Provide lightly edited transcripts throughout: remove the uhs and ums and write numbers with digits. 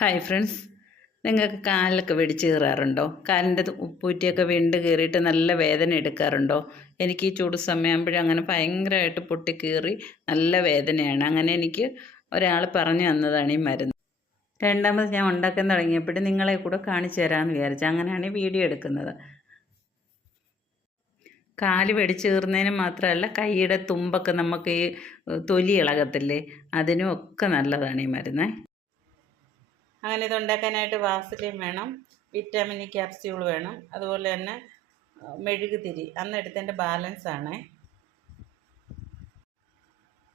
Hi friends, നിങ്ങൾക്ക് കാലിലൊക്കെ വെടിച്ച് കീറാറുണ്ടോ? കാലിൻ്റെ ഉപ്പൂറ്റിയൊക്കെ വിണ്ട് കീറിയിട്ട് നല്ല വേദന എടുക്കാറുണ്ടോ? എനിക്ക് ഈ ചൂട് സമയമാകുമ്പോഴും അങ്ങനെ ഭയങ്കരമായിട്ട് പൊട്ടിക്കീറി നല്ല വേദനയാണ്. അങ്ങനെ എനിക്ക് ഒരാൾ പറഞ്ഞു തന്നതാണ് ഈ മരുന്ന്. രണ്ടാമത് ഞാൻ ഉണ്ടാക്കാൻ തുടങ്ങിയപ്പോഴും നിങ്ങളെ കൂടെ കാണിച്ചു തരാമെന്ന് വിചാരിച്ചു. അങ്ങനെയാണ് ഈ വീഡിയോ എടുക്കുന്നത്. കാല് വെടിച്ച് കീറുന്നതിന് മാത്രമല്ല, കൈയുടെ തുമ്പൊക്കെ നമുക്ക് ഈ തൊലി ഇളകത്തില്ലേ, അതിനും ഒക്കെ നല്ലതാണ് ഈ മരുന്ന്. അങ്ങനെ ഇത് ഉണ്ടാക്കാനായിട്ട് വാസലിൻ വേണം, വിറ്റാമിൻ ഇ ക്യാപ്സ്യൂൾ വേണം, അതുപോലെ തന്നെ മെഴുകുതിരി അന്ന് എടുത്തതിൻ്റെ ബാലൻസ് ആണ്.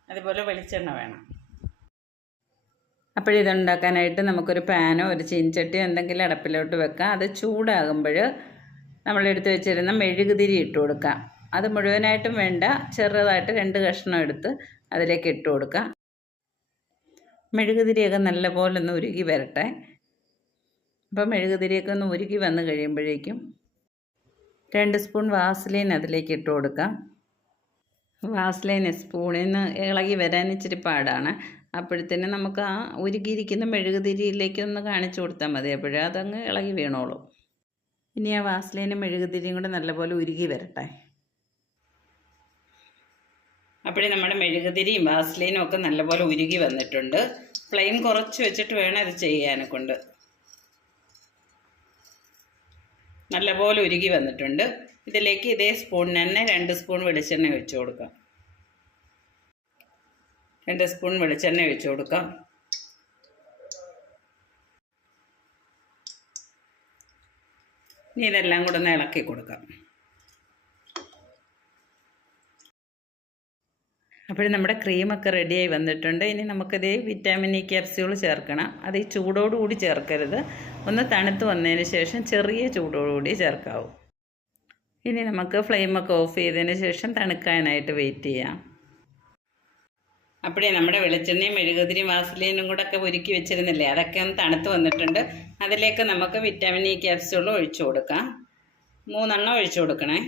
അതുപോലെ വെളിച്ചെണ്ണ വേണം. അപ്പോഴിതുണ്ടാക്കാനായിട്ട് നമുക്കൊരു പാനോ ഒരു ചീനച്ചട്ടിയോ എന്തെങ്കിലും അടപ്പിലോട്ട് വെക്കാം. അത് ചൂടാകുമ്പോൾ നമ്മളെടുത്ത് വെച്ചിരുന്ന മെഴുകുതിരി ഇട്ട് കൊടുക്കാം. അത് മുഴുവനായിട്ടും വേണ്ട, ചെറുതായിട്ട് 2 കഷ്ണം എടുത്ത് അതിലേക്ക് ഇട്ട് കൊടുക്കാം. മെഴുകുതിരിയൊക്കെ നല്ലപോലെ ഒന്ന് ഉരുകി വരട്ടെ. അപ്പോൾ മെഴുകുതിരിയൊക്കെ ഒന്ന് ഉരുകി വന്ന് കഴിയുമ്പോഴേക്കും 2 സ്പൂൺ വാസലിൻ അതിലേക്ക് ഇട്ട് കൊടുക്കാം. വാസലിൻ സ്പൂണിൽ നിന്ന് ഇളകി വരാൻ ഇച്ചിരി പാടാണ്. അപ്പോഴത്തേനും നമുക്ക് ആ ഉരുകിയിരിക്കുന്ന മെഴുകുതിരിയിലേക്ക് ഒന്ന് കാണിച്ചു കൊടുത്താൽ മതി. അപ്പോഴേ അതങ്ങ് ഇളകി വീണോളും. ഇനി ആ വാസലിനും മെഴുകുതിരിയും കൂടെ നല്ലപോലെ ഉരുകി വരട്ടെ. അപ്പോഴേ നമ്മുടെ മെഴുകുതിരിയും വാസലിനും ഒക്കെ നല്ലപോലെ ഉരുകി വന്നിട്ടുണ്ട്. ഫ്ലെയിം കുറച്ച് വെച്ചിട്ട് വേണം ഇത് ചെയ്യാനെ കൊണ്ട്. നല്ലപോലെ ഉരുകി വന്നിട്ടുണ്ട്. ഇതിലേക്ക് ഇതേ സ്പൂണിന് തന്നെ 2 സ്പൂൺ വെളിച്ചെണ്ണ ഒഴിച്ച് കൊടുക്കാം. 2 സ്പൂൺ വെളിച്ചെണ്ണ ഒഴിച്ച് കൊടുക്കാം. ഇനി ഇതെല്ലാം കൂടെ ഒന്ന് ഇളക്കി കൊടുക്കാം. അപ്പോൾ നമ്മുടെ ക്രീമൊക്കെ റെഡിയായി വന്നിട്ടുണ്ട്. ഇനി നമുക്കിത് വിറ്റാമിൻ ഇ ക്യാപ്സ്യൂൾ ചേർക്കണം. അത് ഈ ചൂടോടുകൂടി ചേർക്കരുത്, ഒന്ന് തണുത്ത് വന്നതിന് ശേഷം ചെറിയ ചൂടോടുകൂടി ചേർക്കാവൂ. ഇനി നമുക്ക് ഫ്ലെയിമൊക്കെ ഓഫ് ചെയ്തതിന് ശേഷം തണുക്കാനായിട്ട് വെയിറ്റ് ചെയ്യാം. അപ്പോഴേ നമ്മുടെ വെളിച്ചെണ്ണയും മെഴുകുതിരിയും വാസലിനും കൂടെ ഒക്കെ ഒരുക്കി വെച്ചിരുന്നില്ലേ, അതൊക്കെ ഒന്ന് തണുത്ത് വന്നിട്ടുണ്ട്. അതിലേക്ക് നമുക്ക് വിറ്റാമിൻ ഇ ക്യാപ്സ്യൂൾ ഒഴിച്ചു കൊടുക്കാം. 3 എണ്ണം ഒഴിച്ചു കൊടുക്കണേ.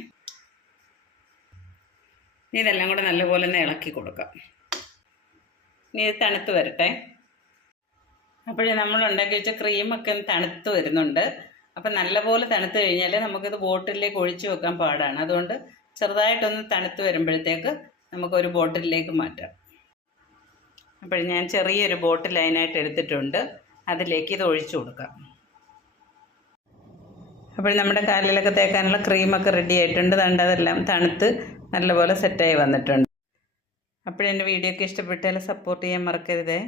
ഇതെല്ലാം കൂടെ നല്ലപോലെ ഒന്ന് ഇളക്കി കൊടുക്കാം. ഇനി ഇത് തണുത്ത് വരട്ടെ. അപ്പോഴേ നമ്മൾ ഉണ്ടാക്കി വെച്ച ക്രീമൊക്കെ ഒന്ന് തണുത്ത് വരുന്നുണ്ട്. അപ്പം നല്ലപോലെ തണുത്ത് കഴിഞ്ഞാൽ നമുക്കിത് ബോട്ടിലേക്ക് ഒഴിച്ചു വെക്കാൻ പാടാണ്. അതുകൊണ്ട് ചെറുതായിട്ടൊന്ന് തണുത്ത് വരുമ്പോഴത്തേക്ക് നമുക്കൊരു ബോട്ടിലേക്ക് മാറ്റാം. അപ്പോൾ ഞാൻ ചെറിയൊരു ബോട്ടിൽ അതിനായിട്ട് എടുത്തിട്ടുണ്ട്. അതിലേക്ക് ഇത് ഒഴിച്ചു കൊടുക്കാം. അപ്പോൾ നമ്മുടെ കാലിലൊക്കെ തേക്കാനുള്ള ക്രീമൊക്കെ റെഡി ആയിട്ടുണ്ട്. അതെല്ലാം തണുത്ത് നല്ലപോലെ സെറ്റായി വന്നിട്ടുണ്ട്. അപ്പോഴെൻ്റെ വീഡിയോ ഒക്കെ ഇഷ്ടപ്പെട്ടാൽ സപ്പോർട്ട് ചെയ്യാൻ മറക്കരുതേ.